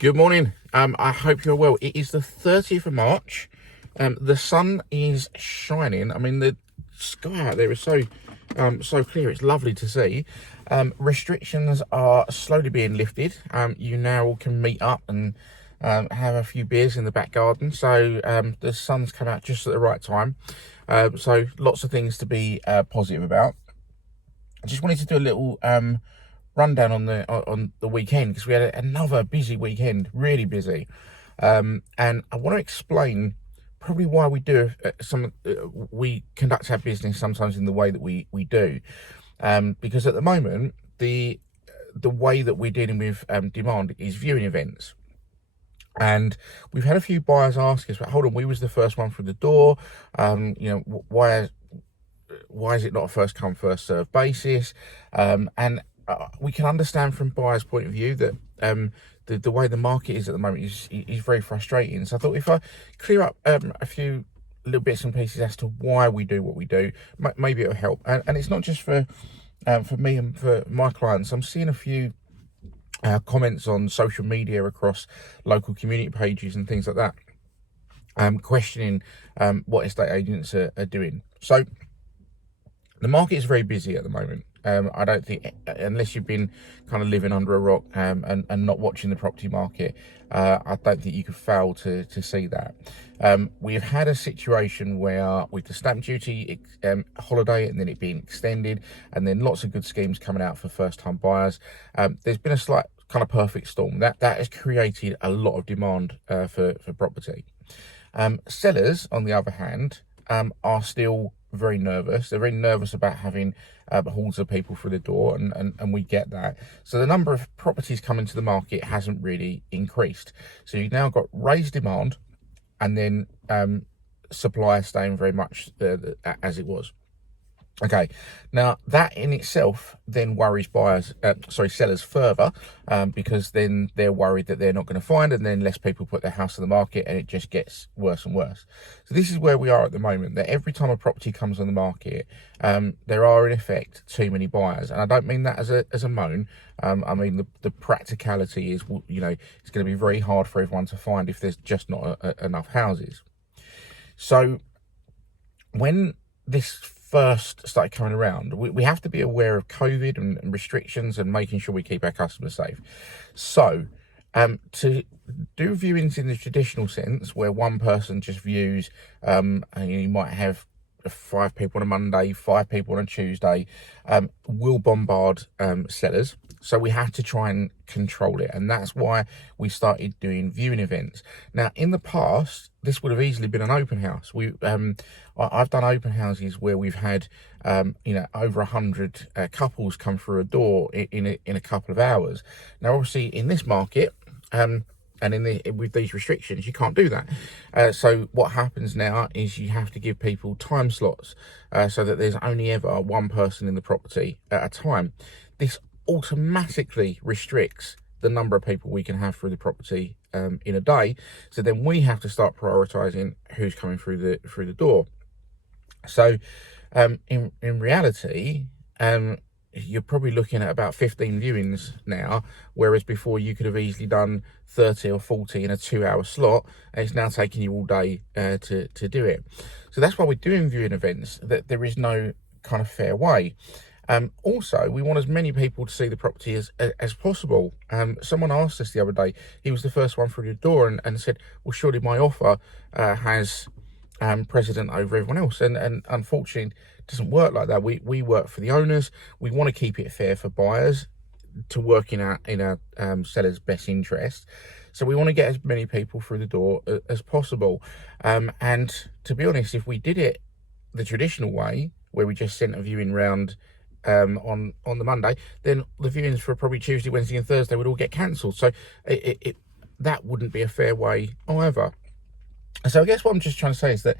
Good morning. I hope you're well. It is the 30th of March. The sun is shining. I mean, the sky out there is so clear. It's lovely to see. Restrictions are slowly being lifted. You now can meet up and have a few beers in the back garden. So the sun's come out just at the right time. So lots of things to be positive about. I just wanted to do a little rundown on the weekend, because we had another busy weekend, really busy, and I want to explain probably why we do we conduct our business sometimes in the way that we do, because at the moment the way that we're dealing with demand is viewing events. And we've had a few buyers ask us, but hold on, we was the first one through the door. Why is it not a first come first serve basis? And we can understand from buyers' point of view that the way the market is at the moment is very frustrating. So I thought if I clear up a few little bits and pieces as to why we do what we do, maybe it'll help. And it's not just for me and for my clients. I'm seeing a few comments on social media across local community pages and things like that, questioning what estate agents are doing. So the market is very busy at the moment. I don't think, unless you've been kind of living under a rock and not watching the property market, I don't think you could fail to see that. We've had a situation where with the stamp duty holiday and then it being extended, and then lots of good schemes coming out for first-time buyers. There's been a slight kind of perfect storm that has created a lot of demand for property. Sellers, on the other hand, are still very nervous. They're very nervous about having hordes of people through the door, and we get that. So the number of properties coming to the market hasn't really increased. So you've now got raised demand, and then supply staying very much as it was. Okay, now that in itself then worries sellers further, because then they're worried that they're not going to find, and then less people put their house on the market, and it just gets worse and worse. So this is where we are at the moment, that every time a property comes on the market, there are in effect too many buyers. And I don't mean that as a moan. I mean the practicality is, it's going to be very hard for everyone to find if there's just not enough houses. So when this first started coming around, we have to be aware of COVID and restrictions and making sure we keep our customers safe. So to do viewings in the traditional sense, where one person just views, and you might have 5 people on a Monday, 5 people on a Tuesday, will bombard sellers. So we have to try and control it, and that's why we started doing viewing events. Now, in the past, this would have easily been an open house. I've done open houses where we've had over 100 couples come through a door in a couple of hours. Now, obviously, in this market, and with these restrictions, you can't do that. So what happens now is you have to give people time slots, so that there's only ever one person in the property at a time. This automatically restricts the number of people we can have through the property in a day. So then we have to start prioritizing who's coming through the door. So in reality, you're probably looking at about 15 viewings now, whereas before you could have easily done 30 or 40 in a 2-hour slot, and it's now taking you all day to do it. So that's why we're doing viewing events, that there is no kind of fair way. Also, we want as many people to see the property as possible. Someone asked us the other day, he was the first one through the door, and said, well, surely my offer has precedent over everyone else, and unfortunately it doesn't work like that. We work for the owners. We want to keep it fair for buyers to work in our sellers' best interest. So we want to get as many people through the door as possible. And to be honest, if we did it the traditional way, where we just sent a viewing round on the Monday, then the viewings for probably Tuesday, Wednesday and Thursday would all get cancelled. So that wouldn't be a fair way either. So I guess what I'm just trying to say is that,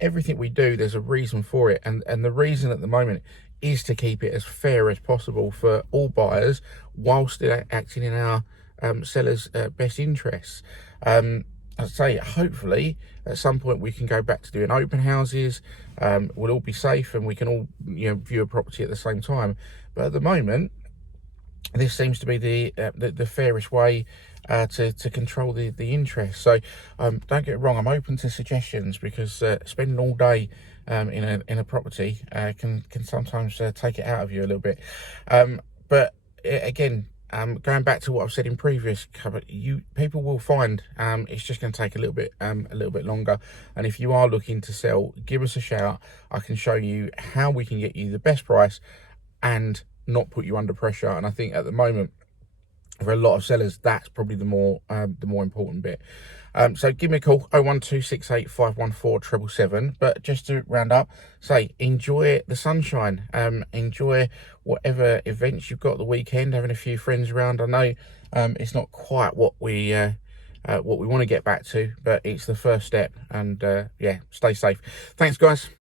everything we do, there's a reason for it. And the reason at the moment is to keep it as fair as possible for all buyers, while still acting in our sellers' best interests. I'd say hopefully at some point we can go back to doing open houses. We'll all be safe and we can all view a property at the same time. But at the moment, this seems to be the fairest way to control the interest. So don't get it wrong, I'm open to suggestions, because spending all day in a property can sometimes take it out of you a little bit. But again, going back to what I've said in previous cover, people will find it's just going to take a little bit longer. And if you are looking to sell, give us a shout. I can show you how we can get you the best price and not put you under pressure. And I think at the moment, for a lot of sellers, that's probably the more important bit. So give me a call, 01268 514 777. But just to round up, say enjoy the sunshine, enjoy whatever events you've got the weekend, having a few friends around. I know it's not quite what we want to get back to, but it's the first step. And yeah, stay safe. Thanks, guys.